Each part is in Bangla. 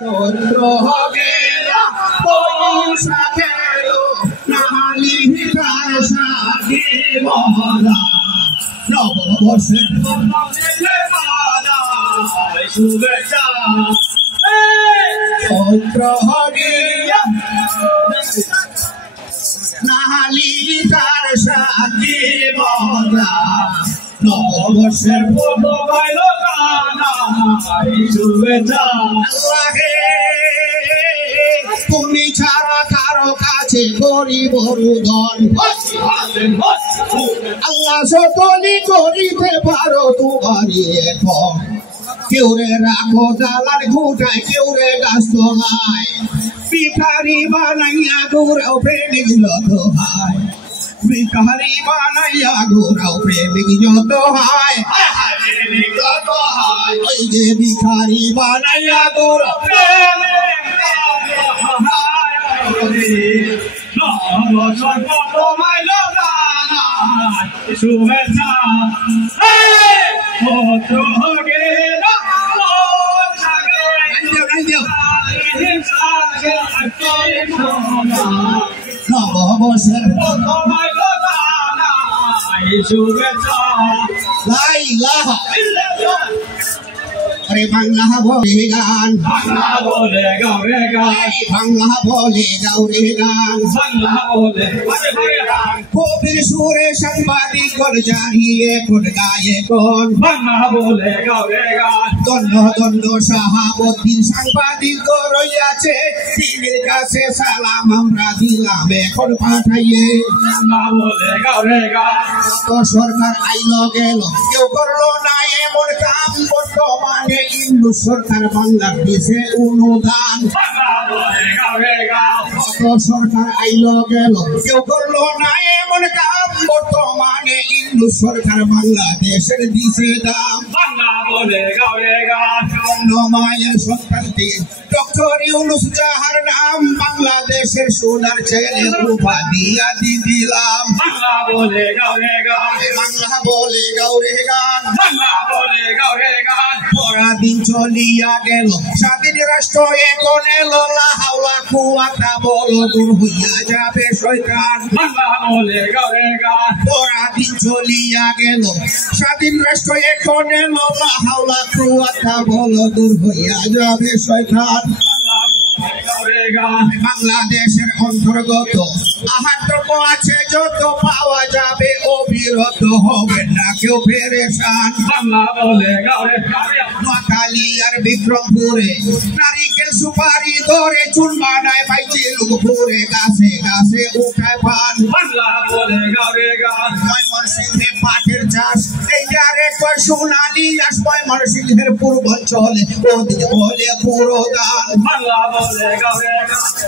চন্দ্র গেলা পয়সা গেল নালি সাথে মহলা নববর্ষের শুভেচ্ছা চন্দ্র গেলা নালি সাথে মহলা নববর্ষের পূর্ণ গাইল গানা শুভেচ্ছা আল্লাহে তুমি ছাড়া কারো কাছে গরিব রুদন আল্লাহ সকলি করিতে পারো তোমারই এখন কেউ রে রাখো দালার ঘুটায় কেউ রে গাছ তোলায় ভিখারি বানাইয়া দৌড়াও প্রেমিক যত হয় ভিখারি বানাইয়া ঘোরাও প্রেমিক যত হয় ওই যে ভিখারি বানাইয়া ঘোরাও শুভেচ্ছা নববর্ষের শুভেচ্ছা লা ইলাহা ইল্লাল্লাহ আরে বাংলা বলে গান বাংলা বলে গাও রে গান বাংলা বলে গাও রে গান বাংলা বলে গান কবির সুরে সাংবাদিক কোন জানিয়ে কোন গায়ে কোন বাংলা বলে গাও রে গান দণ্ড দণ্ড শাহাবুদ্দিন সাংবাদিক রইয়াছে তিনের কাছে সালাম আমরা দিলাম এখন পাঠাইয়ে বাংলা বলে গাও রে গান তো সরকার আইলো গেল কেউ করলো না এমন কাম বর্তমানে ইন্দু সরকার বাংলাদেশে অনুদান কত সরকার আইলো গেল কেউ করলো না এমন কাম বর্তমানে ইন্দু সরকার বাংলাদেশের দিছে দাম মায়ের সন্তানটি ডক্টর ইউনুস যাহার নাম বাংলাদেশের সোনার ছেলে উপাধিয়া দিলাম বাংলা বলে গাওরে গান বাংলা বলে গাওরে গান বাংলা বলে গাওরে গান পরাদিন চলিয়া গেল স্বাধীন রাষ্ট্র এখন এলো লা হাওলা কুওয়াতা বলো দূর হইয়া যাবে শয়তান বাংলা বলে গাওরে গান পরাদিন চলিয়া গেল স্বাধীন রাষ্ট্র এখন এলো লা হাওলা কুওয়াতা বলো দূর হইয়া যাবে শয়তান বাংলাদেশের অন্তর্গত আহার দ্রব্য আছে যত পাওয়া যাবে অবিরত হবে না কেউ পেরেশান বাংলা বলে নোয়াখালী আর বিক্রমপুরে নারিকেল সুপারি ধরে চুন বানায় পাইছে লোকপুরে গাছে গাছে উঠায় পান বাংলা বলে ময়মনসিংহে পাটের চাষ এই যারে কয় সোনালি আস ময়মনসিংহের পূর্বাঞ্চলে ওদিকে বলে পুরো দান বাংলা বলে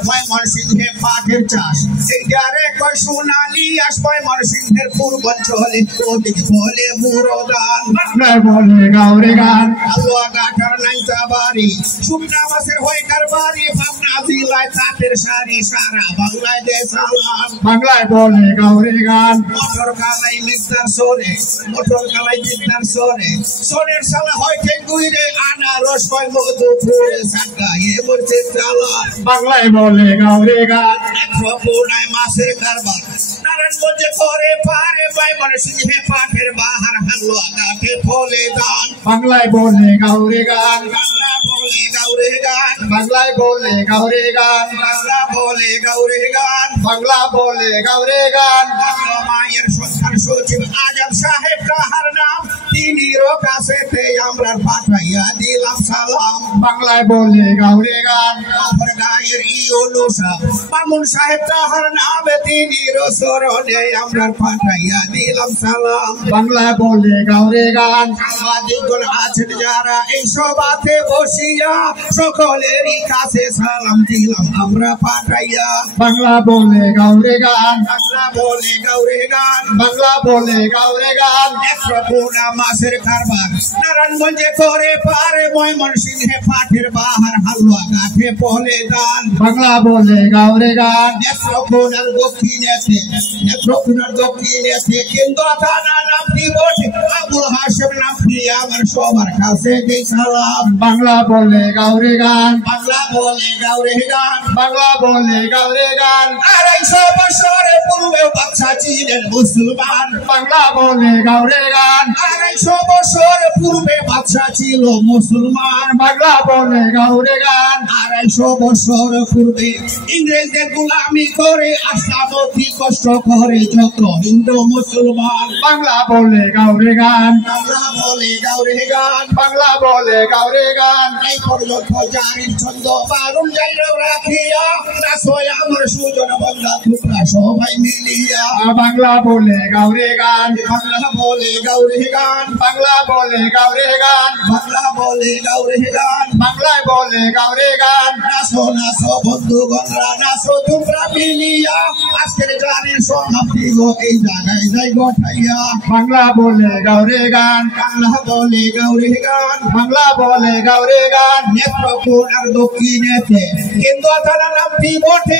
ময়মনসিংহে পাটের চাষ এই যারে কয় সোনালি আস ময়মনসিংহের পূর্বাঞ্চলে ওদিকে বলে পুরো দান বাংলা বলে গাওরে গান আল্লাহ গাটার নাইতা বাড়ি শুকনা মাছের হয় কারবারি পাবনা জেলায় তাঁতের শাড়ি সারা বাংলাদেশ সালাম বাংলায় বলে গাওরে গান মোটর কালাই মিক্সার সোরে মোটর কালাই মিক্সার সোরে সোনের সালা হয় ঠেঙ্গুইরে আনারস হয় মধুপুরে সাকায়ে মরছে চালা বাংলায় বলে গাওরে গান একশোপুরায় মাছের কারবার নারায়ণগঞ্জে করে পারে ময়মনসিংহে পাটের বাহার হালুয়া গাঠে ফলে দান বাংলায় বলে গাওরে গান বাংলা বলে গাওরে গান বাংলায় বলে গাওরে গান বাংলা বলে গাওরে গান বাংলা বলে গাওরে গান মায়ের সরকার সচিব আজাদ সাহেব কাহার নাম তিনির কাছেতে আমরা পাঠাইয়া দিলাম সালাম বাংলায় বলে গাওরে গান গায়ের ইউনুস মামুন সাহেব কাহার নাম তিনির শরণে আমরা পাঠাইয়া দিলাম সালাম বাংলায় বলে গাওরে গান সাংবাদিকগণ আছেন যারা এই সভাতে বসিয়া সকলেরই কাছে সালাম দিলাম আমরা পাঠাইয়া বাংলা বলে গাওরে গান বাংলা বলে গাওরে গান বাংলা বলে গাওরে গান একশো মাছের কারবার নারায়ণগঞ্জে করে পারে ময়মনসিংহে পাটের বাহার হালুয়া গাছে পলে দান বাংলা বলে গাওরে গান নেত্রকোনার দক্ষিণেতে কিন্তু থানা নামটি বটে আবুল হাশেম নামটি আমার সবার কাছে দেই সালাম বাংলা বলে গাওরে গান বাংলা বলে গাওরে গান বাংলা বলে গাওরে গান 250 বছরের পূর্বে বাদশা ছিলেন মুসলমান বাংলা বলে গাওরে গান 250 বছর পূর্বে বাদশা ছিল মুসলমান বাংলা বলে গাওরে গান 250 বছর পূর্বে ইংরেজদের গোলামি করে আসামতি কষ্ট করে যত হিন্দু মুসলমান বাংলা বলে গাওরে গান বাংলা বলে গাওরে গান বাংলা বলে গাওরে গান এই পর্যন্ত জারির ছন্দ বারুণ যাইল রাখিয়া রাসয় আমার সুজন বাংলা টুকরা সবাই মিলিয়া বাংলা বলে গাওরে গান বাংলা বলে গাওরে গান বাংলা বলে গাওরে গান বাংলা বলে গাওরে গান বাংলায় বলে গাওরে গান নাচো নাচো বন্ধুগণরা নাচো তোমরা মিলিয়া আজকের গানের সমাপ্তি গো এই জায়গায় যাই গঠাইয়া বাংলা বলে গাওরে গান বাংলা বলে গাওরে গান বাংলা বলে গাওরে গান নেত্রকোনার দক্ষিণেতে কিন্তু থানা নামটি বটে